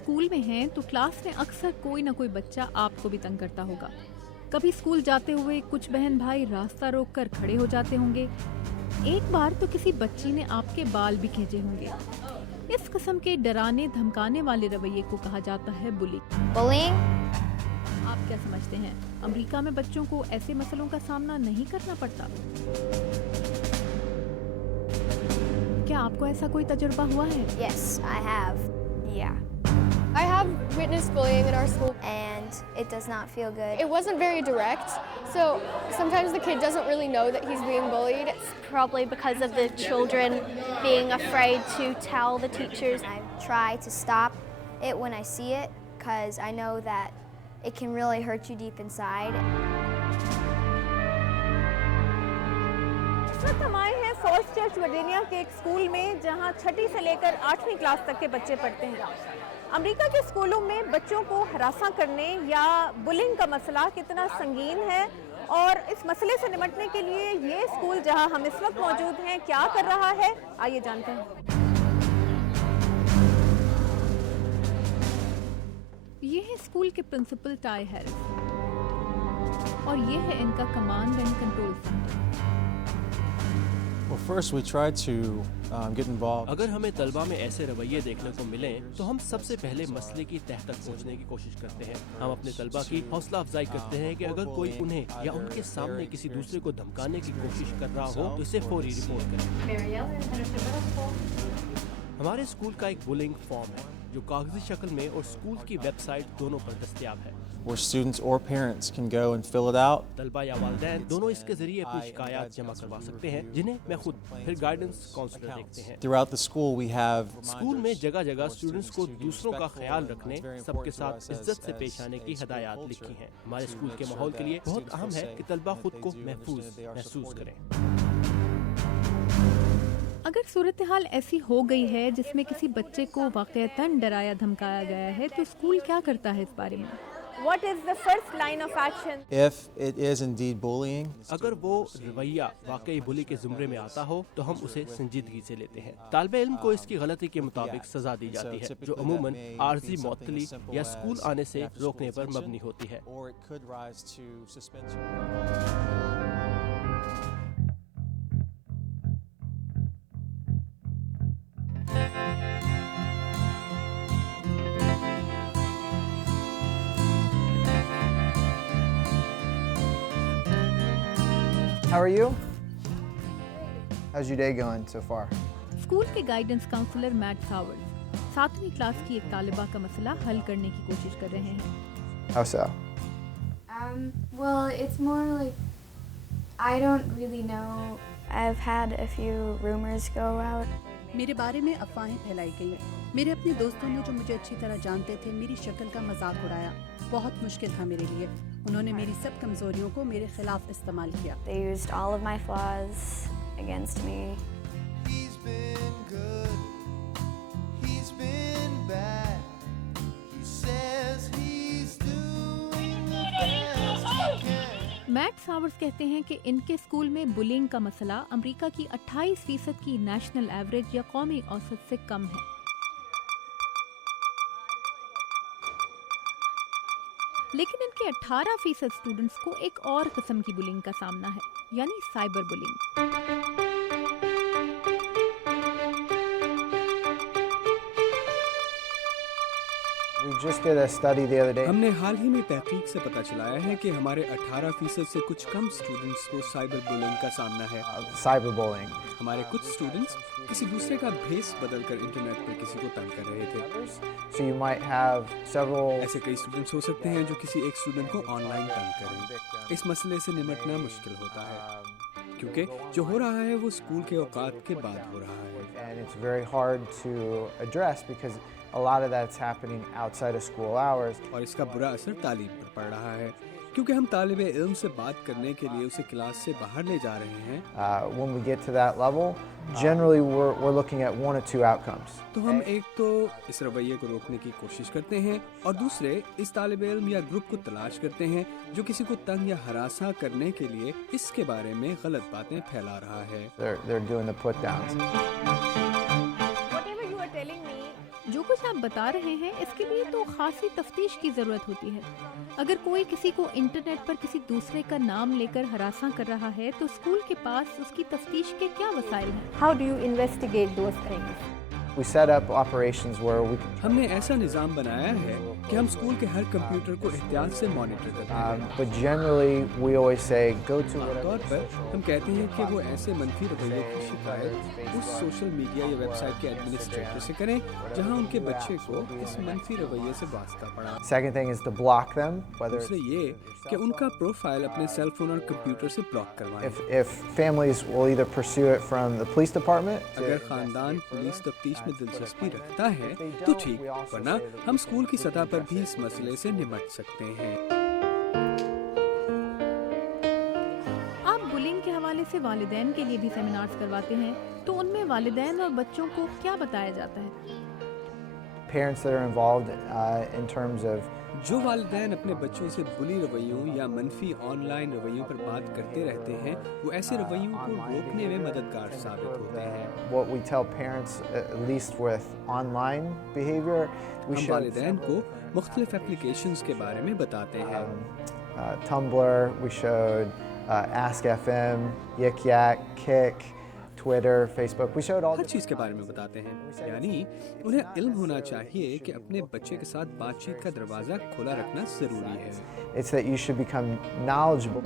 School में हैं तो क्लास में अक्सर कोई ना कोई बच्चा आपको भी तंग करता होगा। कभी स्कूल जाते हुए कुछ बहन भाई रास्ता रोककर खड़े हो जाते होंगे। एक बार तो किसी बच्ची ने आपके बाल भी खींचे होंगे। इस किस्म के डराने धमकाने वाले रवैये को कहा जाता है बुलिंग। आप क्या समझते हैं, अमेरिका में बच्चों को ऐसे मसलों का सामना नहीं करना पड़ता? क्या आपको ऐसा कोई तजुर्बा हुआ है? Yes, I have. Yeah. I have witnessed bullying in our school. And it does not feel good. It wasn't very direct, so sometimes the kid doesn't really know that he's being bullied. Probably because of the children being afraid to tell the teachers. I try to stop it when I see it because I know that it can really hurt you deep inside. इस वक्त हम आए हैं false church Virginia के एक school में जहां छठी से लेकर 8वीं क्लास तक के बच्चे पढ़ते हैं। अमेरिका के स्कूलों में बच्चों को हरासा करने या बुलिंग का मसला कितना संगीन है और इस मसले से निपटने के लिए ये स्कूल जहां हम इस वक्त मौजूद हैं क्या कर रहा है, आइए जानते हैं। ये है स्कूल के प्रिंसिपल टाई हैरिस और ये है इनका command and control centre. Well, first we try to get involved. अगर हमें तलबा में ऐसे रवैये देखने को मिलें तो हम सबसे पहले मसले की तह तक पहुंचने की कोशिश करते हैं। हम अपने तलबा की हौसला अफजाई करते हैं कि अगर कोई उन्हें या उनके सामने किसी दूसरे को धमकाने की कोशिश कर रहा हो तो इसे फौरी रिपोर्ट करें। हमारे स्कूल का एक बुलिंग फॉर्म है जो कागजी शक्ल में और स्कूल की वेबसाइट दोनों पर दस्तयाब है, Where students or parents can go and fill it out. तलबा या वालिदैन दोनों इसके जरिए अपनी शिकायत जमा करवा सकते हैं, जिन्हें मैं खुद फिर गाइडेंस काउंसलर देखते हैं। Throughout the school we have school में जगह जगह स्टूडेंट्स को दूसरों का ख्याल रखने, सबके साथ इज्जत से पेश आने की हिदायत लिखी हैं। हमारे स्कूल के माहौल के लिए बहुत अहम है कि तलबा खुद को महफूज महसूस करें। अगर सूरत हाल ऐसी हो गई है जिसमें किसी बच्चे को वाक़ईतन डराया धमकाया गया है तो स्कूल क्या करता है इस बारे में? What is the first line of action? if it is indeed bullying. अगर वो रवैया वाकई बुली के ज़ुमरे में आता हो तो हम उसे संजीदगी से लेते हैं। तालिबे इल्म को इसकी गलती के मुताबिक सजा दी जाती है जो अमूमन आर्जी मअतली या स्कूल आने से रोकने पर मबनी होती है। Or it could rise to suspension. How are you? How's your day going so far? School के गाइडेंस काउंसलर मैट सावर्स 7वीं क्लास की एक तालिबा का मसला हल करने की कोशिश कर रहे हैं। How so? Well, it's more like I don't really know. I've had a few rumors go out. मेरे बारे में अफवाहें फैलाई गई। मेरे अपने दोस्तों ने जो मुझे अच्छी तरह जानते थे मेरी शक्ल का मजाक उड़ाया। बहुत मुश्किल था मेरे लिए। उन्होंने मेरी सब कमजोरियों को मेरे खिलाफ इस्तेमाल किया। They used all of my flaws against me. He's been good, he's been bad. He says he's doing the best he can. Matt सावर्स कहते हैं कि इनके स्कूल में बुलिंग का मसला अमेरिका की 28% की नेशनल एवरेज या कौमी औसत से कम है। लेकिन इनके 18% स्टूडेंट्स को एक और किस्म की बुलिंग का सामना है, यानी cyber bullying. We just did a study the other day. हमने हाल ही में तहकीक से पता चलाया है कि हमारे 18% से कुछ कम स्टूडेंट्स को साइबर बुलिंग का सामना है। Cyberbullying. हमारे कुछ स्टूडेंट्स किसी दूसरे का भेस बदलकर इंटरनेट पर किसी को तंग कर रहे थे। So you might have several. ऐसे कई स्टूडेंट्स हो सकते हैं जो किसी एक स्टूडेंट को ऑनलाइन तंग करें। इस मसले से निपटना मुश्किल होता है क्योंकि जो हो रहा है वो स्कूल के औकात के बाद हो रहा है। And it's very hard to address because a lot of that's happening outside of school hours. और इसका बुरा असर तालीम पर पड़ रहा है क्योंकि हम तालिबे इल्म से बात करने के लिए उसे क्लास से बाहर ले जा रहे हैं। When we get to that level, generally we're looking at one or two outcomes. तो हम एक तो इस रवैये को रोकने की कोशिश करते हैं और दूसरे इस तालिबे इल्म या ग्रुप को तलाश करते हैं जो किसी को तंग या हरासा करने के लिए इसके बारे में गलत बातें फैला रहा है। They're doing the put downs. Whatever you are telling me, जो कुछ आप बता रहे हैं इसके लिए तो खासी तफ्तीश की ज़रूरत होती है। अगर कोई किसी को इंटरनेट पर किसी दूसरे का नाम लेकर हरासा कर रहा है तो स्कूल के पास उसकी तफ्तीश के क्या वसाइल हैं? How do you investigate those things? We set up operations where we हमने ऐसा निज़ाम बनाया है कि हम स्कूल के हर कंप्यूटर को एहतियात से मॉनिटर करते हैं। but generally we always say go to आमतौर पर हम कहते हैं कि वो ऐसे मनफी रवैये की शिकायत उस सोशल मीडिया या वेबसाइट के एडमिनिस्ट्रेटर से करें जहां उनके बच्चे को इस मनफी रवैये से वास्ता पड़ा। Second thing is to block them, whether दूसरे ये कि उनका प्रोफाइल अपने सेल फोन और कंप्यूटर से ब्लॉक करवाएं। if families will either pursue it from the police department. अगर खानदान पुलिस तफ्तीश में दिलचस्पी रखता है तो ठीक, वरना हम स्कूल की सतह पर भी इस मसले से निपट सकते हैं। आप बुलिंग के हवाले से वालिदैन के लिए भी सेमिनार्स करवाते हैं, तो उनमें वालिदैन और बच्चों को क्या बताया जाता है? Parents that are involved in terms of जो वालिदैन अपने बच्चों से बुली रवैयों या मनफी ऑनलाइन रवैयों पर बात करते रहते हैं वो ऐसे रवैयों को रोकने में मददगार साबित होते हैं। what we tell parents, at least with online behavior, we हम show वालिदैन को मुख्तलिफ एप्लीकेशंस के बारे में बताते हैं। Tumblr, we showed Ask FM, Yik Yak, Kick, Twitter, Facebook. We showed all हर चीज़ के बारे में बताते हैं, यानी उन्हें इल्म होना चाहिए कि अपने बच्चे के साथ बातचीत का दरवाज़ा खुला रखना ज़रूरी है। It's that you should become knowledgeable.